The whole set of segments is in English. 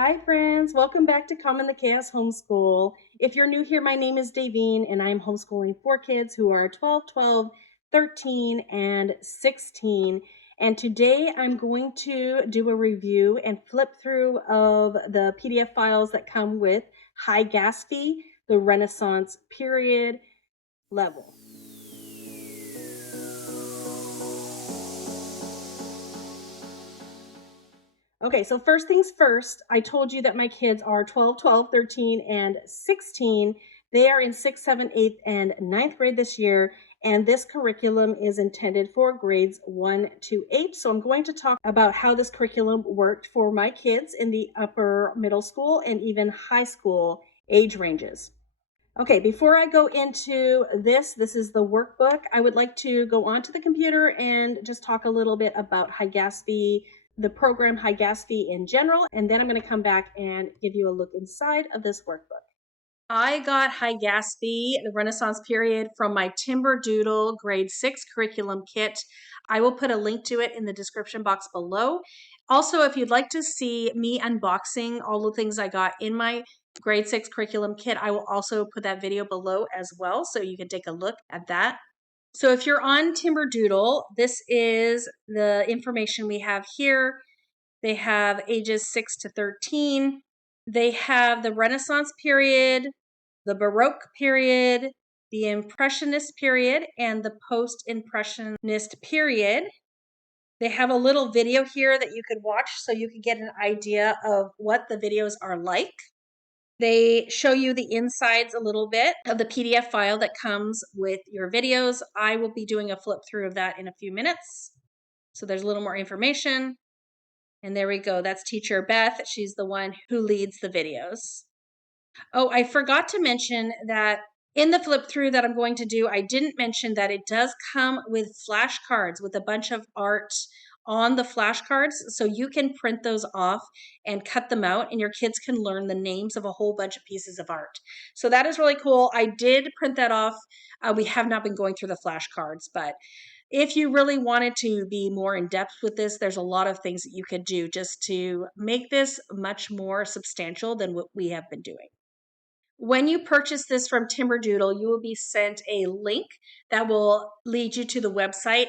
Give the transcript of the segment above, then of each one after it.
Hi friends, welcome back to Common the Chaos Homeschool. If you're new here, my name is Davine and I'm homeschooling 4 kids who are 12, 12, 13, and 16. And today I'm going to do a review and flip through of the PDF files that come with HiGASFY, the Renaissance period level. Okay, so first things first, I told you that my kids are 12, 12, 13, and 16. They are in 6th, 7th, 8th, and 9th grade this year, and this curriculum is intended for grades 1 to 8. So I'm going to talk about how this curriculum worked for my kids in the upper middle school and even high school age ranges. Okay, before I go into this is the workbook. I would like to go onto the computer and just talk a little bit about HiGASFY, the program HiGASFY in general, and then I'm going to come back and give you a look inside of this workbook. I got HiGASFY, the Renaissance period, from my Timberdoodle grade 6 curriculum kit. I will put a link to it in the description box below. Also, if you'd like to see me unboxing all the things I got in my grade 6 curriculum kit, I will also put that video below as well, so you can take a look at that. So if you're on Timberdoodle, this is the information we have here. They have ages 6 to 13. They have the Renaissance period, the Baroque period, the Impressionist period, and the Post-Impressionist period. They have a little video here that you could watch so you can get an idea of what the videos are like. They show you the insides a little bit of the PDF file that comes with your videos. I will be doing a flip through of that in a few minutes. So there's a little more information. And there we go. That's Teacher Beth. She's the one who leads the videos. Oh, I forgot to mention that in the flip through that I'm going to do, I didn't mention that it does come with flashcards with a bunch of art on the flashcards, so you can print those off and cut them out, and your kids can learn the names of a whole bunch of pieces of art. So that is really cool. I did print that off. We have not been going through the flashcards, but if you really wanted to be more in depth with this, there's a lot of things that you could do just to make this much more substantial than what we have been doing. When you purchase this from Timberdoodle, you will be sent a link that will lead you to the website,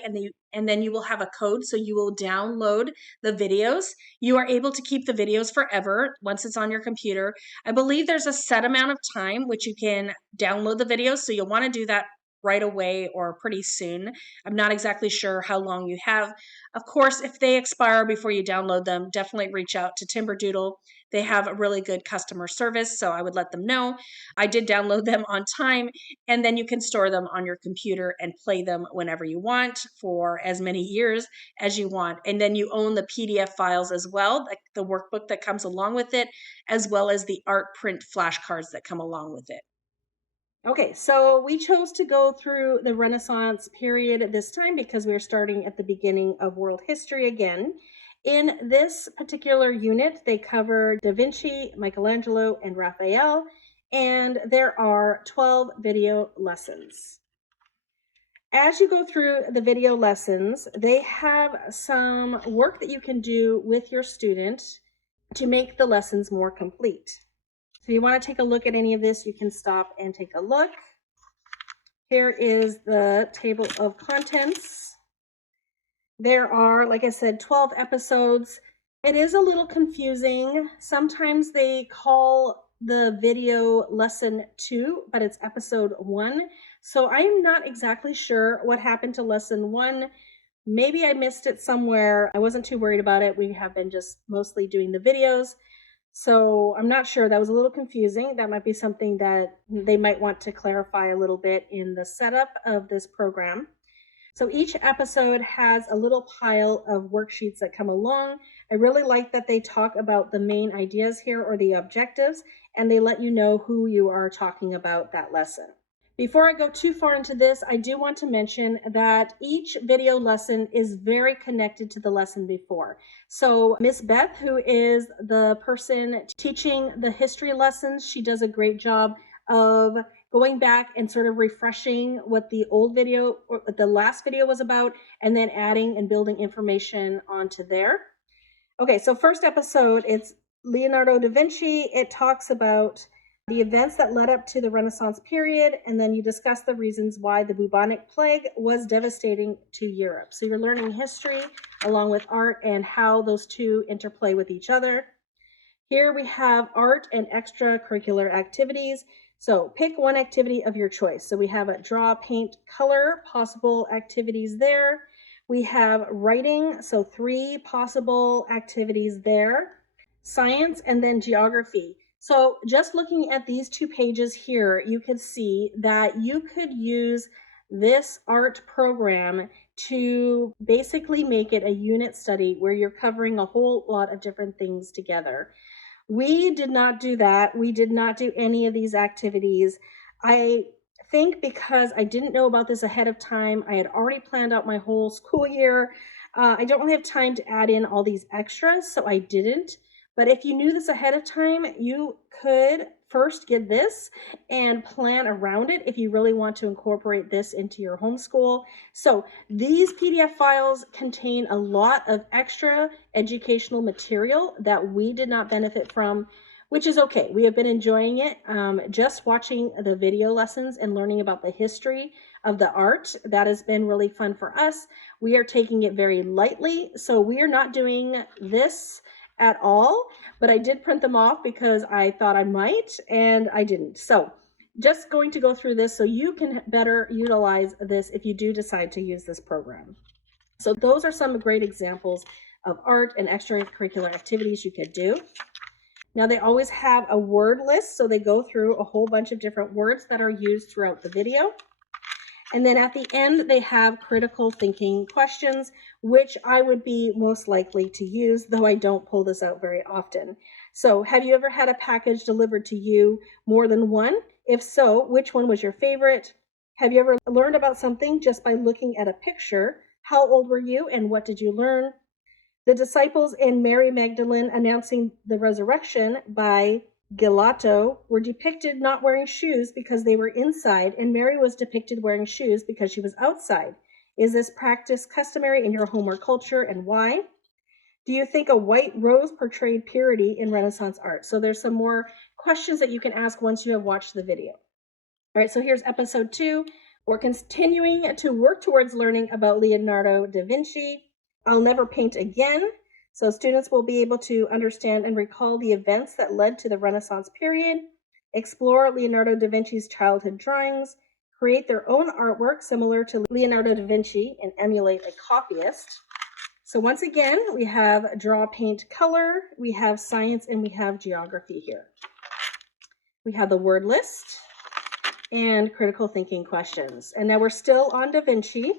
and then you will have a code, so you will download the videos. You are able to keep the videos forever once it's on your computer. I believe there's a set amount of time which you can download the videos, so you'll want to do that right away or pretty soon. I'm not exactly sure how long you have. Of course, if they expire before you download them, definitely reach out to Timberdoodle. They have a really good customer service, so I would let them know. I did download them on time, and then you can store them on your computer and play them whenever you want for as many years as you want. And then you own the PDF files as well, like the workbook that comes along with it, as well as the art print flashcards that come along with it. Okay, so we chose to go through the Renaissance period this time because we're starting at the beginning of world history again. In this particular unit, they cover Da Vinci, Michelangelo, and Raphael, and there are 12 video lessons. As you go through the video lessons, they have some work that you can do with your student to make the lessons more complete. So if you want to take a look at any of this, you can stop and take a look. Here is the table of contents. There are, like I said, 12 episodes. It is a little confusing. Sometimes they call the video lesson 2, but it's episode 1. So I'm not exactly sure what happened to lesson 1. Maybe I missed it somewhere. I wasn't too worried about it. We have been just mostly doing the videos. So I'm not sure. That was a little confusing. That might be something that they might want to clarify a little bit in the setup of this program. So each episode has a little pile of worksheets that come along. I really like that they talk about the main ideas here or the objectives, and they let you know who you are talking about that lesson. Before I go too far into this, I do want to mention that each video lesson is very connected to the lesson before. So Miss Beth, who is the person teaching the history lessons, she does a great job of going back and sort of refreshing what the old video or what the last video was about, and then adding and building information onto there. Okay, so first episode, it's Leonardo da Vinci, it talks about the events that led up to the Renaissance period, and then you discuss the reasons why the bubonic plague was devastating to Europe. So you're learning history along with art and how those two interplay with each other. Here we have art and extracurricular activities. So pick one activity of your choice. So we have a draw, paint, color, possible activities there. We have writing, so 3 possible activities there. Science, and then geography. So just looking at these 2 pages here, you could see that you could use this art program to basically make it a unit study where you're covering a whole lot of different things together. We did not do that. We did not do any of these activities. I think because I didn't know about this ahead of time, I had already planned out my whole school year. I don't really have time to add in all these extras, so I didn't. But if you knew this ahead of time, you could first get this and plan around it if you really want to incorporate this into your homeschool. So these PDF files contain a lot of extra educational material that we did not benefit from, which is okay. We have been enjoying it. Just watching the video lessons and learning about the history of the art, that has been really fun for us. We are taking it very lightly, so we are not doing this at all, but I did print them off because I thought I might, and I didn't. So just going to go through this so you can better utilize this if you do decide to use this program. So those are some great examples of art and extracurricular activities you could do. Now they always have a word list, so they go through a whole bunch of different words that are used throughout the video. And then at the end, they have critical thinking questions, which I would be most likely to use, though I don't pull this out very often. So have you ever had a package delivered to you more than one? If so, which one was your favorite? Have you ever learned about something just by looking at a picture? How old were you and what did you learn? The disciples and Mary Magdalene announcing the resurrection by Gelato were depicted not wearing shoes because they were inside, and Mary was depicted wearing shoes because she was outside. Is this practice customary in your home or culture, and why? Do you think a white rose portrayed purity in Renaissance art? So there's some more questions that you can ask once you have watched the video. All right, so here's episode 2. We're continuing to work towards learning about Leonardo da Vinci. I'll never paint again. So students will be able to understand and recall the events that led to the Renaissance period, explore Leonardo da Vinci's childhood drawings, create their own artwork similar to Leonardo da Vinci, and emulate a copyist. So once again, we have draw, paint, color, we have science, and we have geography here. We have the word list and critical thinking questions. And now we're still on Da Vinci.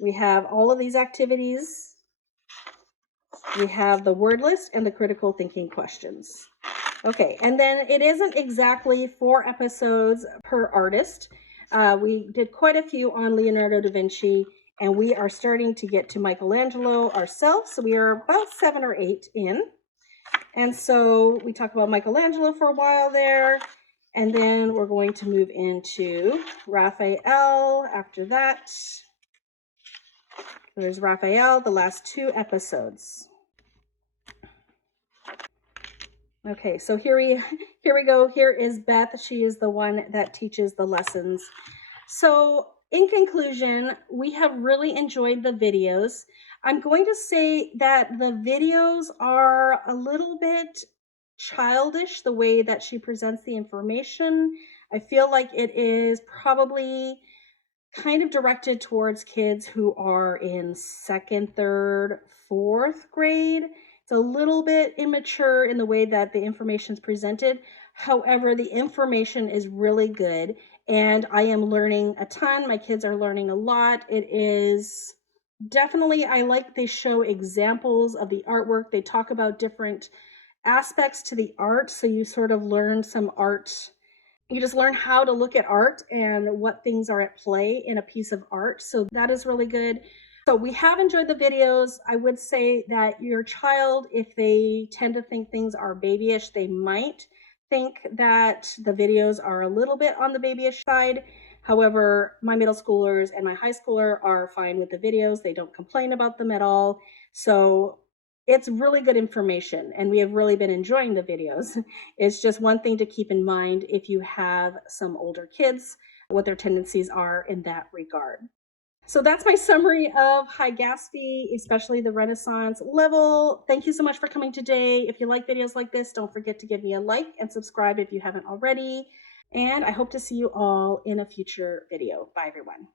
We have all of these activities. We have the word list and the critical thinking questions. Okay, and then it isn't exactly 4 episodes per artist. We did quite a few on Leonardo da Vinci, and we are starting to get to Michelangelo ourselves. So we are about 7 or 8 in. And so we talked about Michelangelo for a while there. And then we're going to move into Raphael after that. There's Raphael, the last 2 episodes. Okay, so here we go. Here is Beth. She is the one that teaches the lessons. So in conclusion, we have really enjoyed the videos. I'm going to say that the videos are a little bit childish, the way that she presents the information. I feel like it is probably kind of directed towards kids who are in 2nd, 3rd, 4th grade. It's a little bit immature in the way that the information is presented. However, the information is really good, and I am learning a ton. My kids are learning a lot. It is definitely, I like they show examples of the artwork. They talk about different aspects to the art, so you sort of learn some art. You just learn how to look at art and what things are at play in a piece of art. So that is really good. So we have enjoyed the videos. I would say that your child, if they tend to think things are babyish, they might think that the videos are a little bit on the babyish side. However, my middle schoolers and my high schooler are fine with the videos. They don't complain about them at all. So It's really good information, and we have really been enjoying the videos. It's just one thing to keep in mind if you have some older kids, what their tendencies are in that regard. So that's my summary of HiGASFY, especially the Renaissance level. Thank you so much for coming today. If you like videos like this, don't forget to give me a like and subscribe if you haven't already. And I hope to see you all in a future video. Bye, everyone.